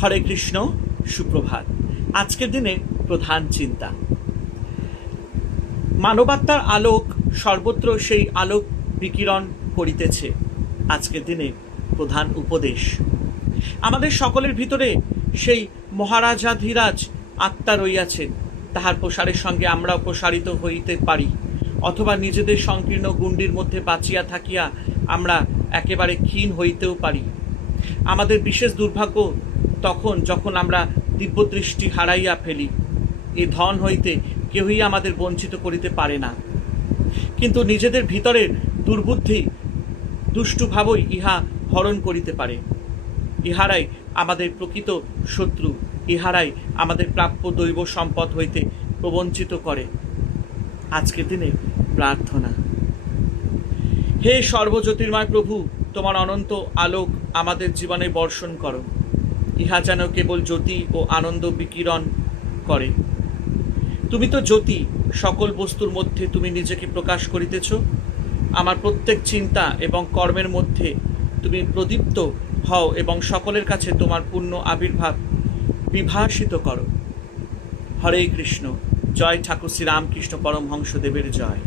হরে কৃষ্ণ, সুপ্রভাত। আজকের দিনে প্রধান চিন্তা, মানবাত্মার আলোক সর্বত্র সেই আলোক বিকিরণ করিতেছে। আজকের দিনে প্রধান উপদেশ, আমাদের সকলের ভিতরে সেই মহারাজাধিরাজ আত্মা রইয়াছেন, তাহার প্রসারের সঙ্গে আমরাও প্রসারিত হইতে পারি, অথবা নিজেদের সংকীর্ণ গুণ্ডির মধ্যে বাঁচিয়া থাকিয়া আমরা একেবারে ক্ষীণ হইতেও পারি। আমাদের বিশেষ দুর্ভাগ্য তখন যখন আমরা দিব্যদৃষ্টি হারাইয়া ফেলি। এ ধন হইতে কেউই আমাদের বঞ্চিত করিতে পারে না, কিন্তু নিজেদের ভিতরের দুর্বুদ্ধি দুষ্টুভাবই ইহা হরণ করিতে পারে। ইহারাই আমাদের প্রকৃত শত্রু, ইহারাই আমাদের প্রাপ্য দৈব সম্পদ হইতে প্রবঞ্চিত করে। আজকের দিনে প্রার্থনা, হে সর্বজ্যোতির্ময় প্রভু, তোমার অনন্ত আলোক আমাদের জীবনে বর্ষণ করো। ইহা যেন কেবল জ্যোতি ও আনন্দ বিকিরণ করে। তুমি তো জ্যোতি, সকল বস্তুর মধ্যে তুমি নিজেকে প্রকাশ করিতেছ। আমার প্রত্যেক চিন্তা এবং কর্মের মধ্যে তুমি প্রদীপ্ত হও এবং সকলের কাছে তোমার পূর্ণ আবির্ভাব বিভাসিত করো। হরে কৃষ্ণ। জয় ঠাকুর শ্রী রামকৃষ্ণ পরমহংসদেবের জয়।